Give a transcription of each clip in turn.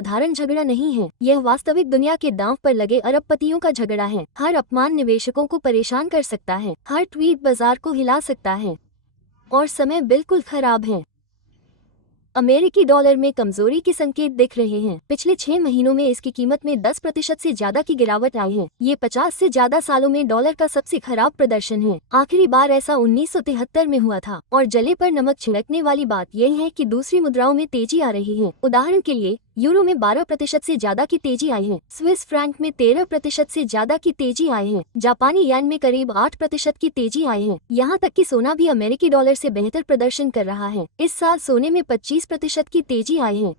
साधारण झगड़ा नहीं है, यह वास्तविक दुनिया के दांव पर लगे अरबपतियों का झगड़ा है। हर अपमान निवेशकों को परेशान कर सकता है, हर ट्वीट बाजार को हिला सकता है, और समय बिल्कुल खराब है। अमेरिकी डॉलर में कमजोरी के संकेत दिख रहे हैं। पिछले 6 महीनों में इसकी कीमत में 10% से ज्यादा की गिरावट आई है। ये 50 से ज्यादा सालों में डॉलर का सबसे खराब प्रदर्शन है। आखिरी बार ऐसा 1973 में हुआ था। और जले पर नमक छिड़कने वाली बात यह है कि दूसरी मुद्राओं में तेजी आ रही है। उदाहरण के लिए यूरो में 12% से ज्यादा की तेजी आई है, स्विस फ्रैंक में 13% से ज्यादा की तेजी आई है, जापानी येन में करीब 8% की तेजी आई है। यहाँ तक कि सोना भी अमेरिकी डॉलर से बेहतर प्रदर्शन कर रहा है। इस साल सोने में 25% की तेजी आई है।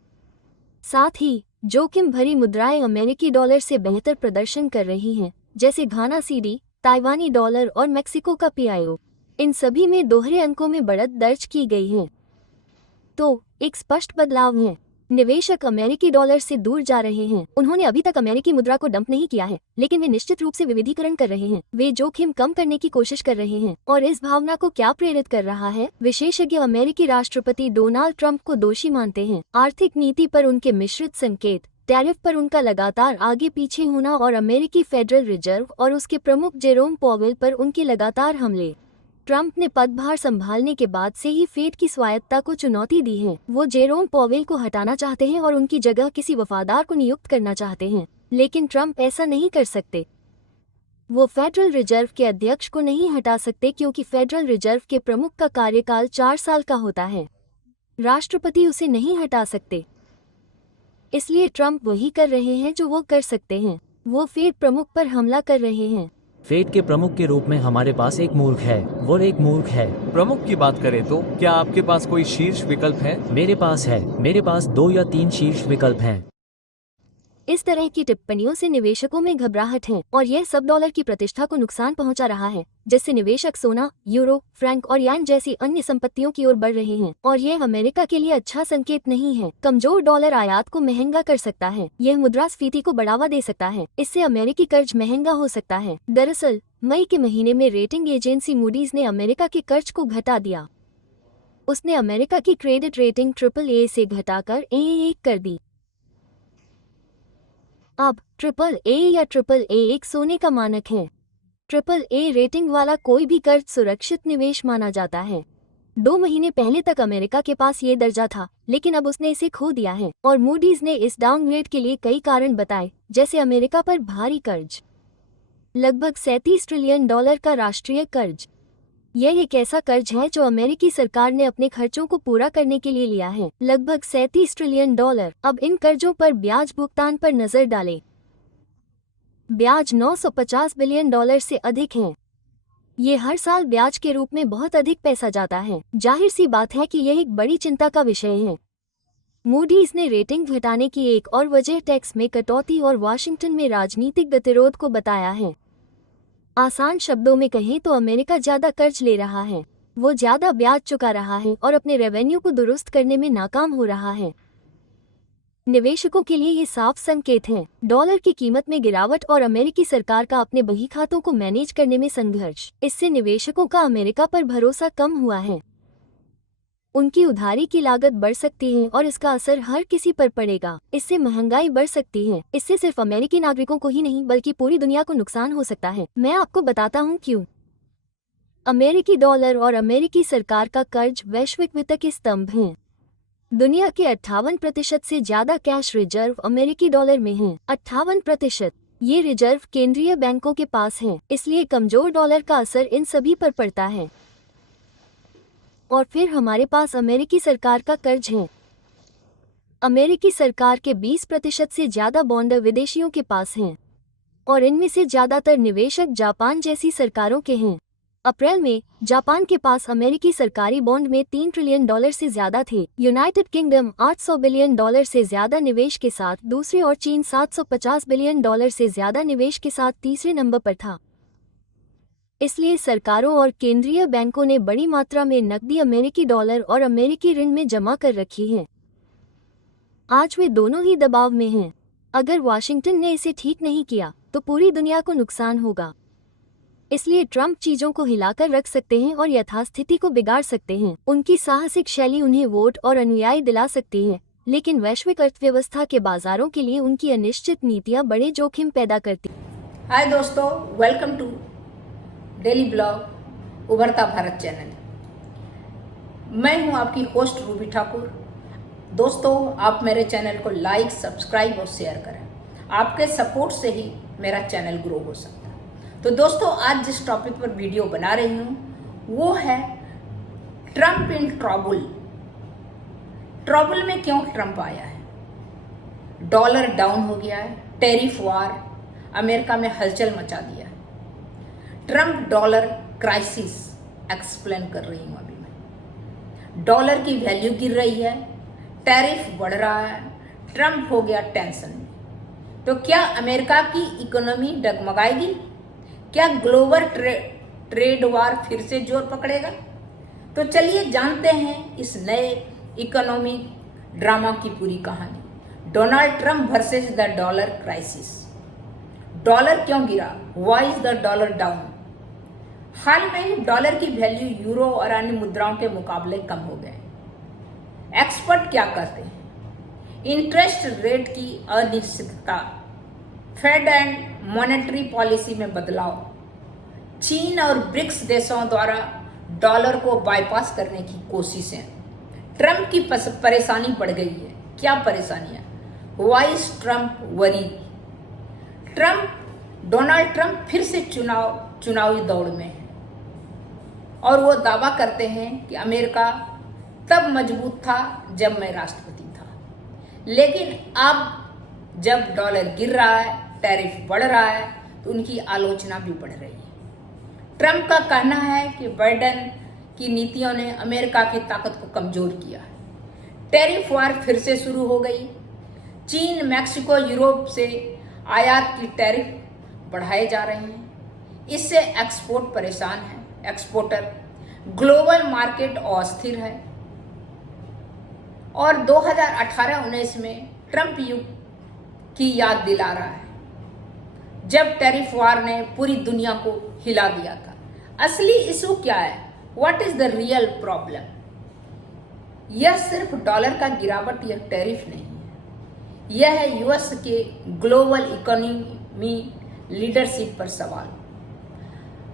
साथ ही जोखिम भरी मुद्राएं अमेरिकी डॉलर से बेहतर प्रदर्शन कर रही हैं, जैसे घाना सीडी, ताइवानी डॉलर और मेक्सिको का पीआईओ। इन सभी में दोहरे अंकों में बढ़त दर्ज की गई है। तो एक स्पष्ट बदलाव है। निवेशक अमेरिकी डॉलर से दूर जा रहे हैं। उन्होंने अभी तक अमेरिकी मुद्रा को डंप नहीं किया है, लेकिन वे निश्चित रूप से विविधीकरण कर रहे हैं। वे जोखिम कम करने की कोशिश कर रहे हैं। और इस भावना को क्या प्रेरित कर रहा है? विशेषज्ञ अमेरिकी राष्ट्रपति डोनाल्ड ट्रंप को दोषी मानते हैं। आर्थिक नीति पर उनके मिश्रित संकेत, टैरिफ पर उनका लगातार आगे पीछे होना और अमेरिकी फेडरल रिजर्व और उसके प्रमुख जेरोम पॉवेल पर उनके लगातार हमले। ट्रंप ने पदभार संभालने के बाद से ही फेड की स्वायत्तता को चुनौती दी है। वो जेरोम पॉवेल को हटाना चाहते हैं और उनकी जगह किसी वफादार को नियुक्त करना चाहते हैं, लेकिन ट्रंप ऐसा नहीं कर सकते। वो फेडरल रिजर्व के अध्यक्ष को नहीं हटा सकते क्योंकि फेडरल रिजर्व के प्रमुख का कार्यकाल 4 साल का होता है। राष्ट्रपति उसे नहीं हटा सकते। इसलिए ट्रंप वही कर रहे हैं जो वो कर सकते हैं। वो फेड प्रमुख पर हमला कर रहे हैं। फेड के प्रमुख के रूप में हमारे पास एक मूर्ख है। वो एक मूर्ख है। प्रमुख की बात करें तो क्या आपके पास कोई शीर्ष विकल्प है? मेरे पास है। मेरे पास 2 या 3 शीर्ष विकल्प हैं। इस तरह की टिप्पणियों से निवेशकों में घबराहट है और यह सब डॉलर की प्रतिष्ठा को नुकसान पहुंचा रहा है, जिससे निवेशक सोना, यूरो, फ्रैंक और येन जैसी अन्य संपत्तियों की ओर बढ़ रहे हैं। और यह अमेरिका के लिए अच्छा संकेत नहीं है। कमजोर डॉलर आयात को महंगा कर सकता है। यह मुद्रास्फीति को बढ़ावा दे सकता है। इससे अमेरिकी कर्ज महंगा हो सकता है। दरअसल मई के महीने में रेटिंग एजेंसी मूडीज ने अमेरिका के कर्ज को घटा दिया। उसने अमेरिका की क्रेडिट रेटिंग AAA से घटाकर AA कर दी। अब AAA या AAA एक सोने का मानक है। AAA रेटिंग वाला कोई भी कर्ज सुरक्षित निवेश माना जाता है। 2 महीने पहले तक अमेरिका के पास ये दर्जा था, लेकिन अब उसने इसे खो दिया है। और मूडीज ने इस डाउनग्रेड के लिए कई कारण बताए, जैसे अमेरिका पर भारी कर्ज, लगभग $37 ट्रिलियन का राष्ट्रीय कर्ज। यह एक ऐसा कर्ज है जो अमेरिकी सरकार ने अपने खर्चों को पूरा करने के लिए लिया है, लगभग $37 ट्रिलियन। अब इन कर्जों पर ब्याज भुगतान पर नजर डालें। ब्याज $950 बिलियन से अधिक है। ये हर साल ब्याज के रूप में बहुत अधिक पैसा जाता है। जाहिर सी बात है कि यह एक बड़ी चिंता का विषय है। मूडीज ने रेटिंग घटाने की एक और वजह टैक्स में कटौती और वाशिंगटन में राजनीतिक गतिरोध को बताया है। आसान शब्दों में कहें तो अमेरिका ज्यादा कर्ज ले रहा है, वो ज्यादा ब्याज चुका रहा है और अपने रेवेन्यू को दुरुस्त करने में नाकाम हो रहा है। निवेशकों के लिए ये साफ संकेत है। डॉलर की कीमत में गिरावट और अमेरिकी सरकार का अपने बहीखातों को मैनेज करने में संघर्ष, इससे निवेशकों का अमेरिका पर भरोसा कम हुआ है। उनकी उधारी की लागत बढ़ सकती है और इसका असर हर किसी पर पड़ेगा। इससे महंगाई बढ़ सकती है। इससे सिर्फ अमेरिकी नागरिकों को ही नहीं बल्कि पूरी दुनिया को नुकसान हो सकता है। मैं आपको बताता हूँ क्यों। अमेरिकी डॉलर और अमेरिकी सरकार का कर्ज वैश्विक वित्त के स्तंभ हैं। दुनिया के 58% से ज्यादा कैश रिजर्व अमेरिकी डॉलर में हैं। 58%। ये रिजर्व केंद्रीय बैंकों के पास हैं। इसलिए कमजोर डॉलर का असर इन सभी पर पड़ता है। और फिर हमारे पास अमेरिकी सरकार का कर्ज है। अमेरिकी सरकार के 20% से ज्यादा बॉन्ड विदेशियों के पास हैं और इनमें से ज्यादातर निवेशक जापान जैसी सरकारों के हैं। अप्रैल में जापान के पास अमेरिकी सरकारी बॉन्ड में $3 ट्रिलियन से ज्यादा थे। यूनाइटेड किंगडम $800 बिलियन से ज्यादा निवेश के साथ दूसरे और चीन $750 बिलियन से ज्यादा निवेश के साथ तीसरे नंबर पर था। इसलिए सरकारों और केंद्रीय बैंकों ने बड़ी मात्रा में नकदी अमेरिकी डॉलर और अमेरिकी ऋण में जमा कर रखी है। आज वे दोनों ही दबाव में हैं। अगर वाशिंगटन ने इसे ठीक नहीं किया तो पूरी दुनिया को नुकसान होगा। इसलिए ट्रंप चीजों को हिलाकर रख सकते हैं और यथास्थिति को बिगाड़ सकते हैं। उनकी साहसिक शैली उन्हें वोट और अनुयायी दिला सकती है, लेकिन वैश्विक अर्थव्यवस्था के बाजारों के लिए उनकी अनिश्चित नीतियां बड़े जोखिम पैदा करती। हाय दोस्तों, वेलकम टू डेली ब्लॉग उभरता भारत चैनल। मैं हूं आपकी होस्ट रूबी ठाकुर। दोस्तों, आप मेरे चैनल को लाइक, सब्सक्राइब और शेयर करें। आपके सपोर्ट से ही मेरा चैनल ग्रो हो सकता है। तो दोस्तों, आज जिस टॉपिक पर वीडियो बना रही हूं वो है ट्रम्प इन ट्रबल। ट्रबल में क्यों ट्रम्प आया है? डॉलर डाउन हो गया है, टैरिफ वार अमेरिका में हलचल मचा दिया है। ट्रम्प डॉलर क्राइसिस एक्सप्लेन कर रही हूं अभी मैं। डॉलर की वैल्यू गिर रही है, टैरिफ बढ़ रहा है, ट्रम्प हो गया टेंशन में। तो क्या अमेरिका की इकोनॉमी डगमगाएगी? क्या ग्लोबल ट्रेड वार फिर से जोर पकड़ेगा? तो चलिए जानते हैं इस नए इकोनॉमिक ड्रामा की पूरी कहानी। Donald Trump versus the dollar crisis. Dollar क्यों गिरा? Why is the dollar down? हाल में ही डॉलर की वैल्यू यूरो और अन्य मुद्राओं के मुकाबले कम हो गए। एक्सपर्ट क्या कहते हैं? इंटरेस्ट रेट की अनिश्चितता, फेड एंड मॉनेटरी पॉलिसी में बदलाव, चीन और ब्रिक्स देशों द्वारा डॉलर को बाईपास करने की कोशिशें। ट्रम्प की परेशानी बढ़ गई है। क्या परेशानी है? Why is Trump worry? Donald Trump फिर से चुनावी दौड़ में है और वो दावा करते हैं कि अमेरिका तब मजबूत था जब मैं राष्ट्रपति था, लेकिन अब जब डॉलर गिर रहा है, टैरिफ बढ़ रहा है, तो उनकी आलोचना भी बढ़ रही है। ट्रम्प का कहना है कि बाइडेन की नीतियों ने अमेरिका की ताकत को कमजोर किया है। टैरिफ वार फिर से शुरू हो गई। चीन, मैक्सिको, यूरोप से आयात की टैरिफ बढ़ाए जा रहे हैं। इससे एक्सपोर्ट परेशान है, एक्सपोर्टर। ग्लोबल मार्केट अस्थिर है और 2018-19 में ट्रम्प युग की याद दिला रहा है, जब टैरिफ वार ने पूरी दुनिया को हिला दिया था। असली इशू क्या है? What is the real problem? यह सिर्फ डॉलर का गिरावट या टैरिफ नहीं है, यह है यूएस के ग्लोबल इकोनॉमी लीडरशिप पर सवाल।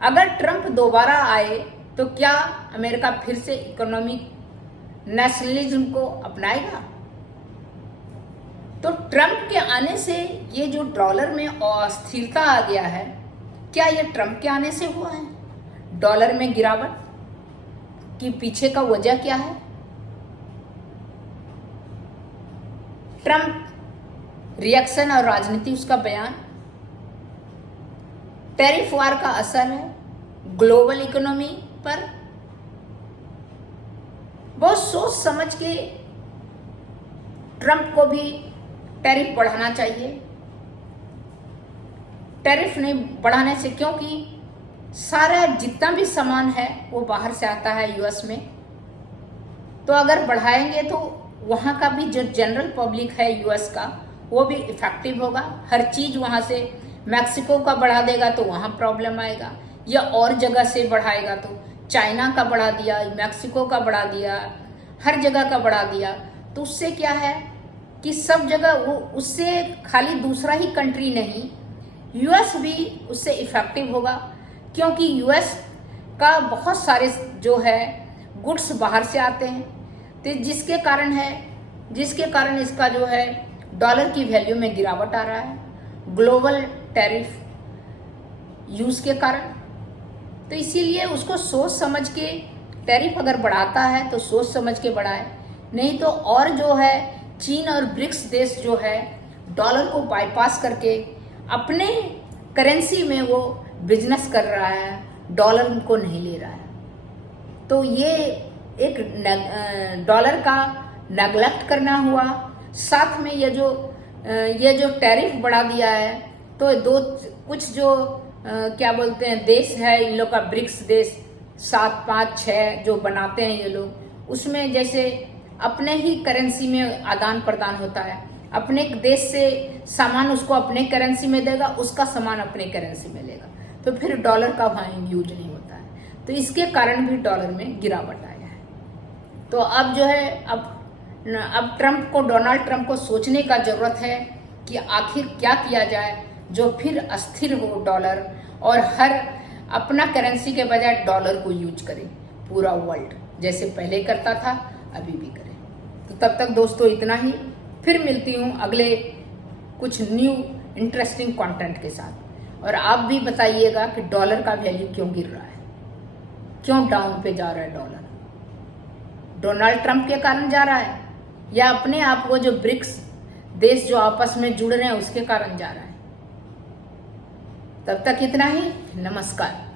अगर ट्रम्प दोबारा आए तो क्या अमेरिका फिर से इकोनॉमिक नेशनलिज्म को अपनाएगा? तो ट्रम्प के आने से ये जो डॉलर में अस्थिरता आ गया है, क्या ये ट्रम्प के आने से हुआ है? डॉलर में गिरावट की पीछे का वजह क्या है? ट्रम्प रिएक्शन और राजनीति, उसका बयान। टैरिफ वार का असर है ग्लोबल इकोनॉमी पर। बहुत सोच समझ के ट्रम्प को भी टैरिफ बढ़ाना चाहिए। टैरिफ नहीं बढ़ाने से, क्योंकि सारा जितना भी सामान है वो बाहर से आता है यूएस में, तो अगर बढ़ाएंगे तो वहाँ का भी जो जनरल पब्लिक है यूएस का, वो भी इफेक्टिव होगा। हर चीज़ वहाँ से मैक्सिको का बढ़ा देगा तो वहाँ प्रॉब्लम आएगा, या और जगह से बढ़ाएगा तो चाइना का बढ़ा दिया, मैक्सिको का बढ़ा दिया, हर जगह का बढ़ा दिया, तो उससे क्या है कि सब जगह वो, उससे खाली दूसरा ही कंट्री नहीं, यूएस भी उससे इफेक्टिव होगा, क्योंकि यूएस का बहुत सारे जो है गुड्स बाहर से आते हैं, तो जिसके कारण इसका जो है डॉलर की वैल्यू में गिरावट आ रहा है, ग्लोबल टैरिफ यूज के कारण। तो इसीलिए उसको सोच समझ के, टैरिफ अगर बढ़ाता है तो सोच समझ के बढ़ाए, नहीं तो और जो है चीन और ब्रिक्स देश जो है डॉलर को बाईपास करके अपने करेंसी में वो बिजनेस कर रहा है, डॉलर को नहीं ले रहा है। तो ये एक डॉलर का नेगलेक्ट करना हुआ। साथ में ये जो टैरिफ बढ़ा दिया है, तो कुछ जो क्या बोलते हैं देश है, इन लोग का ब्रिक्स देश 7, 5, 6 जो बनाते हैं ये लोग, उसमें जैसे अपने ही करेंसी में आदान प्रदान होता है। अपने देश से सामान उसको अपने करेंसी में देगा, उसका सामान अपने करेंसी में लेगा, तो फिर डॉलर का वहाँ यूज नहीं होता है। तो इसके कारण भी डॉलर में गिरावट आया है। तो अब जो है, अब अब ट्रंप को, डोनाल्ड ट्रंप को सोचने का जरूरत है कि आखिर क्या किया जाए जो फिर अस्थिर हो डॉलर, और हर अपना करेंसी के बजाय डॉलर को यूज करे पूरा वर्ल्ड, जैसे पहले करता था अभी भी करे। तो तब तक दोस्तों इतना ही, फिर मिलती हूँ अगले कुछ न्यू इंटरेस्टिंग कंटेंट के साथ। और आप भी बताइएगा कि डॉलर का वैल्यू क्यों गिर रहा है, क्यों डाउन पे जा रहा है डॉलर? डोनाल्ड ट्रंप के कारण जा रहा है या अपने आप वो जो ब्रिक्स देश जो आपस में जुड़ रहे हैं उसके कारण जा रहा है? तब तक इतना ही, नमस्कार।